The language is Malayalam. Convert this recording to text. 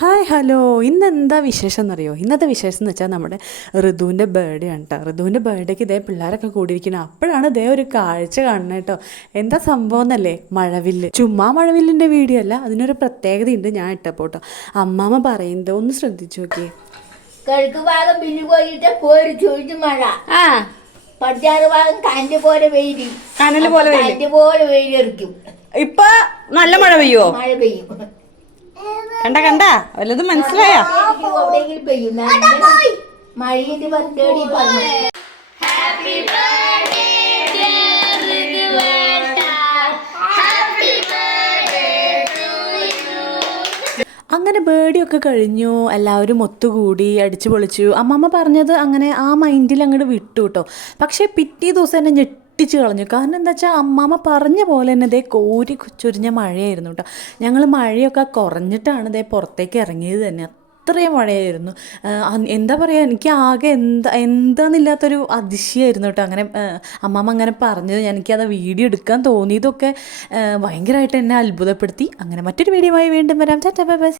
ഹായ് ഹലോ ഇന്നെന്താ വിശേഷം എന്നറിയോ? ഇന്നത്തെ വിശേഷം എന്ന് വെച്ചാൽ നമ്മുടെ ഋതുവിൻ്റെ ബർത്ത്ഡേ ആണ് കേട്ടോ. ഋതുവിൻ്റെ ബർത്ത്ഡേക്ക് ഇതേ പിള്ളേരൊക്കെ കൂടിയിരിക്കണം. അപ്പോഴാണ് ഇതേ ഒരു കാഴ്ച കാണുന്നത് കേട്ടോ. എന്താ സംഭവം എന്നല്ലേ? മഴവില്ല്. ചുമ്മാ മഴവില്ലിൻ്റെ വീഡിയോ അല്ല, അതിനൊരു പ്രത്യേകതയുണ്ട്. ഞാൻ ഇട്ടപ്പോൾ കേട്ടോ. അമ്മാമ്മ പറയുന്നത് ഒന്ന് ശ്രദ്ധിച്ചു നോക്കിയേ. കിഴക്ക് ഭാഗം പിന്നു പോയിട്ട് കോരി ചൊഴിച്ച് മഴ, പടിഞ്ഞാറ് ഭാഗം കല്ല് പോലെ വെയില്, കനല് പോലെ വെയില്. കല്ല് പോലെ വെയിലെറിക്കും. ഇപ്പൊ നല്ല മഴ പെയ്യോ? മഴ പെയ്യും. കണ്ട വല്ലതും മനസ്സിലായോ? എവിടെയെങ്കിലും പെയ്യും. മഴയുടെ ബർത്ത്ഡേ പറഞ്ഞു. അങ്ങനെ ബർത്ത്ഡേ ഒക്കെ കഴിഞ്ഞു, എല്ലാവരും ഒത്തുകൂടി അടിച്ചു പൊളിച്ചു. അമ്മമ്മ പറഞ്ഞത് അങ്ങനെ ആ മൈൻഡിൽ അങ്ങോട്ട് വിട്ടു കേട്ടോ. പക്ഷേ പിറ്റേ ദിവസം എന്നെ ഞെട്ടിച്ച് കളഞ്ഞു. കാരണം എന്താ വെച്ചാൽ അമ്മാമ്മ പറഞ്ഞ പോലെ തന്നെ ഇതേ കോരി ചൊരിഞ്ഞ മഴയായിരുന്നു കേട്ടോ. ഞങ്ങൾ മഴയൊക്കെ കുറഞ്ഞിട്ടാണ് ഇതേ പുറത്തേക്ക് ഇറങ്ങിയത് തന്നെ. അത്രയും മഴയായിരുന്നു. എന്താ പറയുക, എനിക്ക് ആകെ എന്താന്നില്ലാത്തൊരു അതിശയമായിരുന്നു കേട്ടോ. അങ്ങനെ അമ്മാമ്മ അങ്ങനെ പറഞ്ഞത്, എനിക്കത് വീഡിയോ എടുക്കാൻ തോന്നിയതൊക്കെ ഭയങ്കരമായിട്ട് എന്നെ അത്ഭുതപ്പെടുത്തി. അങ്ങനെ മറ്റൊരു വീഡിയോയുമായി വീണ്ടും വരാം. Tata bye bye.